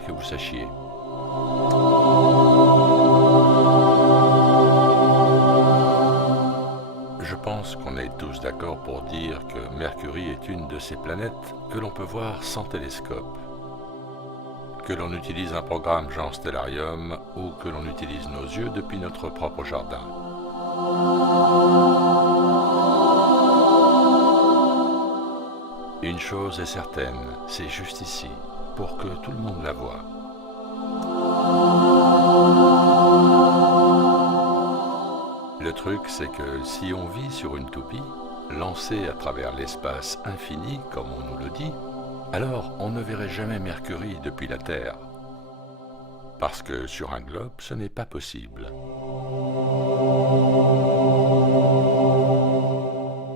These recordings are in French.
j'aimerais que vous sachiez. Je pense qu'on est tous d'accord pour dire que Mercury est une de ces planètes que l'on peut voir sans télescope. Que l'on utilise un programme genre Stellarium ou que l'on utilise nos yeux depuis notre propre jardin. Une chose est certaine, c'est juste ici, pour que tout le monde la voie. Le truc, c'est que si on vit sur une toupie, lancée à travers l'espace infini, comme on nous le dit, alors on ne verrait jamais Mercury depuis la Terre. Parce que sur un globe, ce n'est pas possible.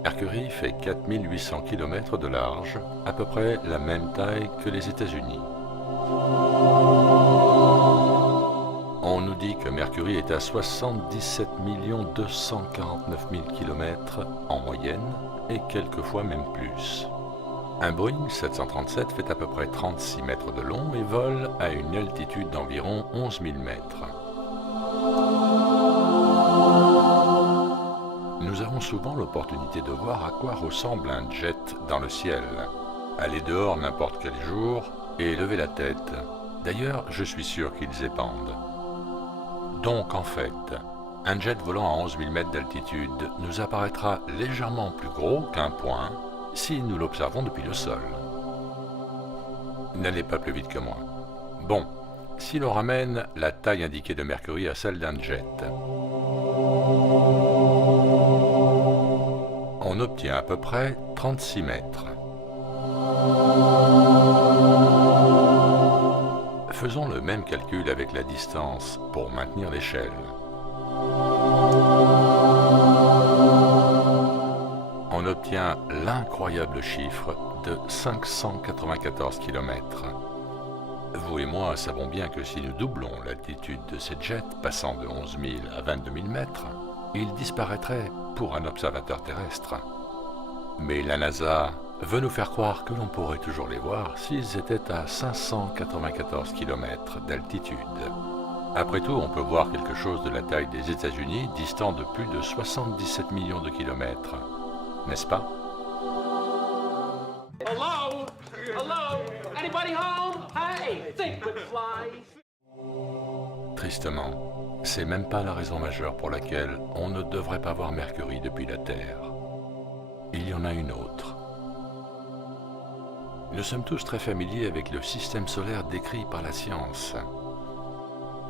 Mercury fait 4800 km de large, à peu près la même taille que les États-Unis. On nous dit que Mercury est à 77 249 000 km en moyenne, et quelquefois même plus. Un Boeing 737 fait à peu près 36 mètres de long et vole à une altitude d'environ 11 000 mètres. Nous avons souvent l'opportunité de voir à quoi ressemble un jet dans le ciel. Aller dehors n'importe quel jour et lever la tête. D'ailleurs, je suis sûr qu'ils épandent. Donc en fait, un jet volant à 11 000 mètres d'altitude nous apparaîtra légèrement plus gros qu'un point si nous l'observons depuis le sol. N'allez pas plus vite que moi. Bon, si l'on ramène la taille indiquée de Mercury à celle d'un jet, on obtient à peu près 36 mètres. Faisons le même calcul avec la distance pour maintenir l'échelle. On obtient l'incroyable chiffre de 594 km. Vous et moi savons bien que si nous doublons l'altitude de ces jets, passant de 11 000 à 22 000 mètres, ils disparaîtraient pour un observateur terrestre. Mais la NASA veut nous faire croire que l'on pourrait toujours les voir s'ils étaient à 594 km d'altitude. Après tout, on peut voir quelque chose de la taille des États-Unis distant de plus de 77 millions de kilomètres. N'est-ce pas? Hello? Hello? Anybody home? Hey, think would fly. Tristement, c'est même pas la raison majeure pour laquelle on ne devrait pas voir Mercury depuis la Terre. Il y en a une autre. Nous sommes tous très familiers avec le système solaire décrit par la science.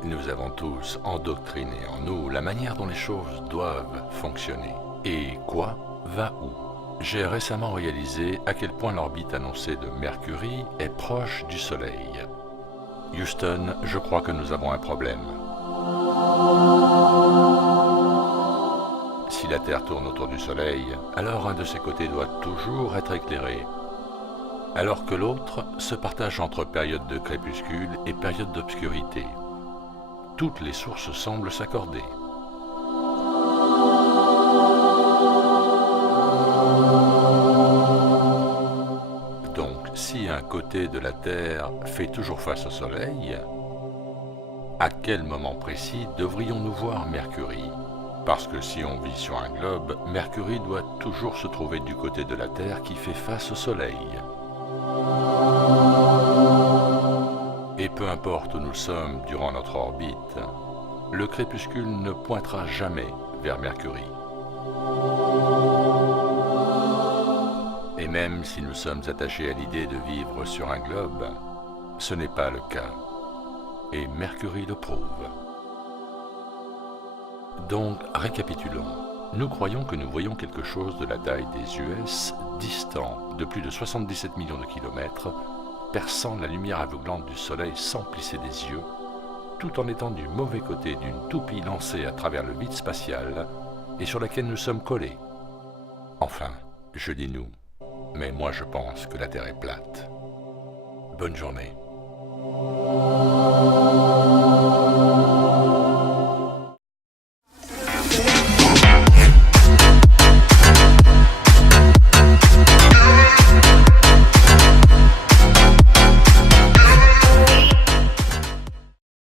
Nous avons tous endoctriné en nous la manière dont les choses doivent fonctionner. Et quoi va où? J'ai récemment réalisé à quel point l'orbite annoncée de Mercury est proche du Soleil. Houston, je crois que nous avons un problème. Si la Terre tourne autour du Soleil, alors un de ses côtés doit toujours être éclairé, alors que l'autre se partage entre période de crépuscule et période d'obscurité. Toutes les sources semblent s'accorder. Donc, si un côté de la Terre fait toujours face au Soleil, à quel moment précis devrions-nous voir Mercury? Parce que si on vit sur un globe, Mercury doit toujours se trouver du côté de la Terre qui fait face au Soleil. Et peu importe où nous sommes durant notre orbite, le crépuscule ne pointera jamais vers Mercury. Et même si nous sommes attachés à l'idée de vivre sur un globe, ce n'est pas le cas. Et Mercury le prouve. Donc, récapitulons. Nous croyons que nous voyons quelque chose de la taille des US, distant de plus de 77 millions de kilomètres, perçant la lumière aveuglante du Soleil sans plisser des yeux, tout en étant du mauvais côté d'une toupie lancée à travers le vide spatial et sur laquelle nous sommes collés. Enfin, je dis nous, mais moi je pense que la Terre est plate. Bonne journée.